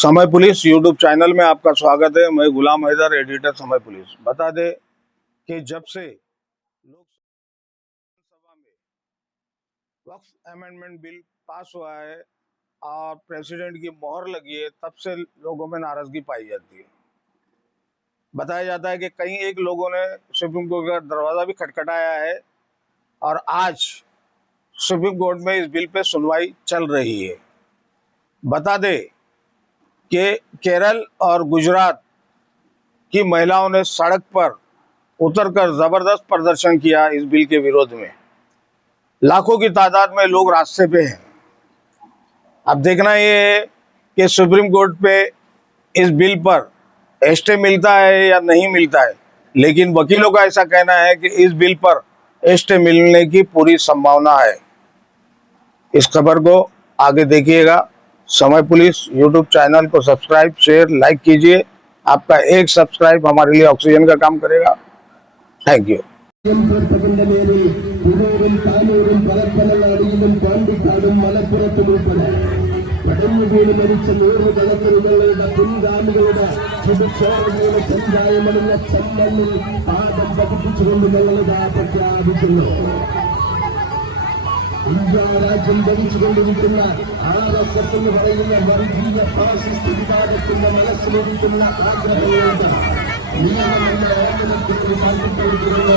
समय police YouTube channel में आपका स्वागत है। मैं गुलाम हैदर, एडिटर समय पुलिस। बता दें कि जब से लोकसभा में वक्फ अमेंडमेंट बिल पास हुआ है और प्रेसिडेंट की मोहर लगी है, तब से लोगों में नाराजगी पाई जाती है। बताया जाता है कि कई एक लोगों ने सुप्रीम कोर्ट का दरवाजा भी खटखटाया है और आज सुप्रीम कोर्ट में इस बिल पे सुनवाई चल रही है। बता दें कि केरल और गुजरात की महिलाओं ने सड़क पर उतरकर जबरदस्त प्रदर्शन किया इस बिल के विरोध में। लाखों की तादाद में लोग रास्ते पे हैं। अब देखना ये है कि सुप्रीम कोर्ट पे इस बिल पर स्टे मिलता है या नहीं मिलता है, लेकिन वकीलों का ऐसा कहना है कि इस बिल पर स्टे मिलने की पूरी संभावना है। इस खबर को आगे देखिएगा। समय पुलिस यूट्यूब चैनल को सब्सक्राइब, शेयर, लाइक कीजिए। आपका एक सब्सक्राइब हमारे लिए ऑक्सीजन का काम करेगा। Thank you. ഇന്ത്യ രാജ്യം ഭരിച്ചുകൊണ്ടിരിക്കുന്ന RSS എന്ന് പറയുന്ന വർഗീയ ഫാസിസ്റ്റ് വിഭാഗത്തിന്റെ മനസ്സിലിരിക്കുന്ന ആഗ്രഹങ്ങളുണ്ട്. നിയമമെന്ന ഓർമ്മത്തിൽ മാറ്റിക്കൊടുക്കുന്ന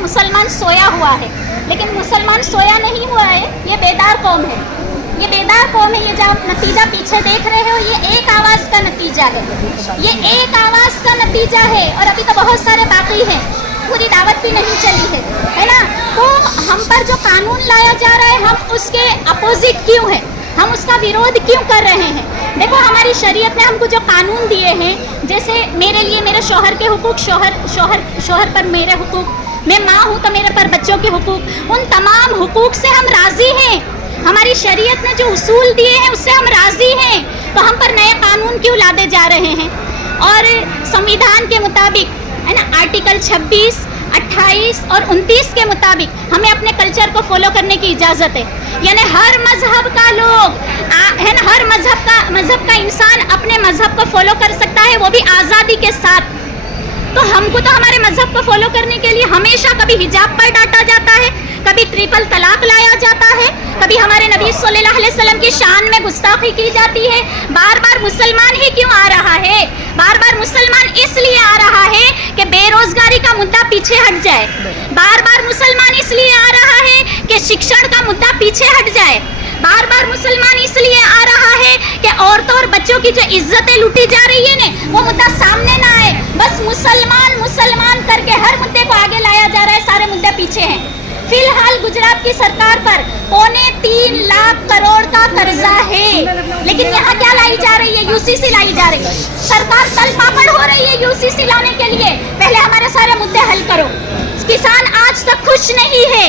मुसलमान सोया हुआ है, लेकिन मुसलमान सोया नहीं हुआ है। ये बेदार कौम है, ये बेदार कौम है। ये जो आप नतीजा पीछे देख रहे हो, ये एक आवाज़ का नतीजा है, ये एक आवाज़ का नतीजा है। और अभी तो बहुत सारे बाकी हैं, पूरी दावत भी नहीं चली है ना। तो हम पर जो कानून लाया जा रहा है, हम उसके अपोजिट क्यों हैं, हम उसका विरोध क्यों कर रहे हैं। देखो, हमारी शरीयत ने हमको जो कानून दिए हैं, जैसे मेरे लिए मेरे शौहर के हुकूक, शौहर पर मेरे हुकूक, मैं माँ हूँ तो मेरे पर बच्चों के हुकूक, उन तमाम हुकूक से हम राज़ी हैं। हमारी शरीयत ने जो उसूल दिए हैं उससे हम राजी हैं, तो हम पर नए कानून क्यों लादे जा रहे हैं। और संविधान के मुताबिक है ना, आर्टिकल 26, 28 और 29 के मुताबिक हमें अपने कल्चर को फॉलो करने की इजाज़त है। यानी हर मजहब का लोग है ना, हर मजहब का इंसान अपने मजहब को फॉलो कर सकता है, वो भी आज़ादी के साथ। तो हमको तो हमारे मजहब को फॉलो करने के लिए हमेशा कभी हिजाब पर डांटा जाता है, कभी ट्रिपल तलाक लाया जाता है, कभी हमारे नबी सल्लल्लाहु अलैहि वसल्लम की शान में गुस्ताखी की जाती है। बार बार मुसलमान ही क्यों आ रहा है? बार बार मुसलमान इसलिए आ रहा है कि बेरोजगारी का मुद्दा पीछे हट जाए। बार बार मुसलमान इसलिए आ रहा है कि शिक्षण का मुद्दा पीछे हट जाए। बार बार मुसलमान इसलिए आ रहा है कि औरतों और बच्चों की जो इज्जतें लूटी जा रही है ना, वो मुद्दा सामने ना आए। बस मुसलमान मुसलमान करके हर मुद्दे को आगे लाया जा रहा है, सारे मुद्दे पीछे हैं। फिलहाल गुजरात की सरकार पर 3.25 लाख करोड़ का कर्जा है, लेकिन यहाँ क्या लाई जा रही है? यूसीसी लाई जा रही है। सरकार तल पापड़ हो रही है यूसीसी लाने के लिए। पहले हमारे सारे मुद्दे हल करो। किसान आज तक खुश नहीं है,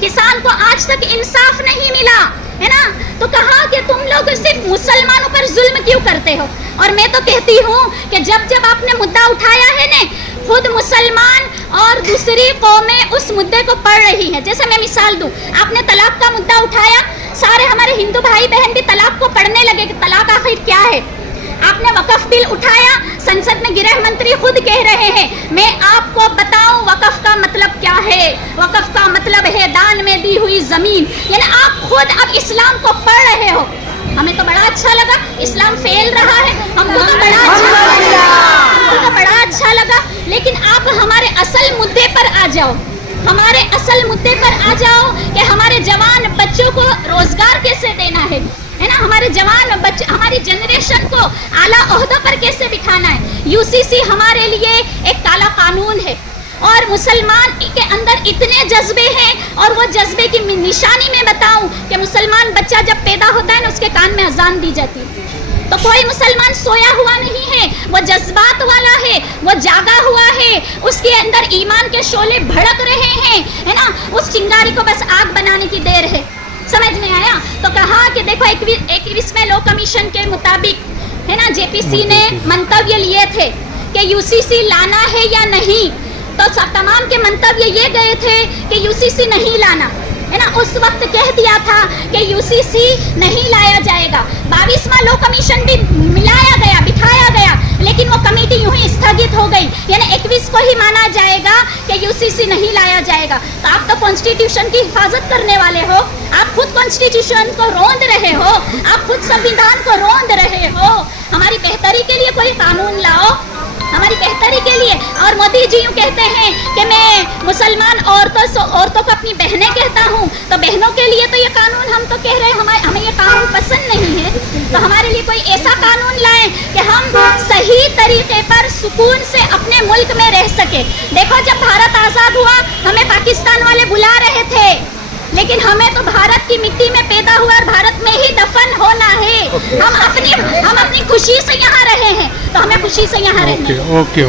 किसान को आज तक इंसाफ नहीं मिला है ना। तो कहा कि तुम लोग सिर्फ मुसलमानों पर जुल्म क्यों करते हो। और मैं तो कहती हूँ कि जब आपने मुद्दा उठाया है ने, खुद मुसलमान और दूसरी कौमें उस मुद्दे को पढ़ रही हैं। जैसे मैं मिसाल दूं, आपने तलाक का मुद्दा उठाया, सारे हमारे हिंदू भाई बहन भी तलाक को पढ़ने लगे कि तलाक आखिर क्या है। आपने वक्फ बिल उठाया, संसद में गृह मंत्री खुद कह रहे हैं, मैं आपको बताऊं वक्फ का मतलब क्या है। वक्फ का मतलब है दान में दी हुई जमीन। यानी आप खुद अब इस्लाम को पढ़ रहे हो। हमें तो बड़ा अच्छा लगा, इस्लाम फैल रहा है, हमको तो बड़ा अच्छा लगा। लेकिन आप हमारे असल मुद्दे पर आ जाओ, हमारे असल मुद्दे पर आ जाओ कि हमारे जवान बच्चों को रोजगार कैसे देना है ना, हमारे जवान बच्चे, हमारी जनरेशन को आला ओहदों पर कैसे बिठाना है। यूसीसी हमारे लिए एक काला कानून है और मुसलमान के अंदर इतने जज्बे हैं। और वो जज्बे की निशानी में बताऊं कि मुसलमान बच्चा जब पैदा होता है ना, उसके कान में अजान दी जाती है। तो कोई मुसलमान सोया हुआ नहीं है, वो जज्बात वाला है, वो जागा हुआ है, उसके अंदर ईमान के शोले भड़क रहे हैं है ना। उस चिंगारी को बस आग बनाने की देर है। समझ में आया? तो कहा कि देखो 21वें लॉ कमीशन के मुताबिक है ना, जेपीसी ने मंतव्य लिए थे कि यूसीसी लाना है या नहीं। तो तमाम के मंतव्य ये गए थे कि यूसीसी नहीं लाना है ना। उस वक्त कह दिया था कि यूसीसी नहीं लाया जाएगा। 22वां लॉ कमीशन भी मिलाया गया, बिठाया गया, लेकिन वो कमेटी यूं ही स्थगित हो गई। यानी 21 को ही माना जाएगा कि यूसीसी नहीं लाया जाएगा। तो आप तो कॉन्स्टिट्यूशन की हिफाजत करने वाले हो, आप खुद कॉन्स्टिट्यूशन को रोंद रहे हो, आप खुद संविधान को रोंद रहे हो। हमारी बेहतरी के लिए कोई कानून लाओ, हमारी बेहतरी के लिए। और मोदी जी यूँ कहते हैं कि मैं मुसलमान औरतों को अपनी बहनें कहता हूँ, तो बहनों के लिए तो ये कानून हम तो कह रहे हैं हमें ये कानून पसंद नहीं है। तो हमारे लिए कोई ऐसा कानून लाएं कि हम सही तरीके पर सुकून से अपने मुल्क में रह सके। देखो जब भारत आज़ाद हुआ, हमें पाकिस्तान वाले बुला रहे थे, लेकिन हमें तो भारत की मिट्टी में पैदा हुआ और भारत में ही दफन होना है। हम अपनी खुशी से यहाँ रहे हैं, तो हमें खुशी से यहाँ रहना है। ओके।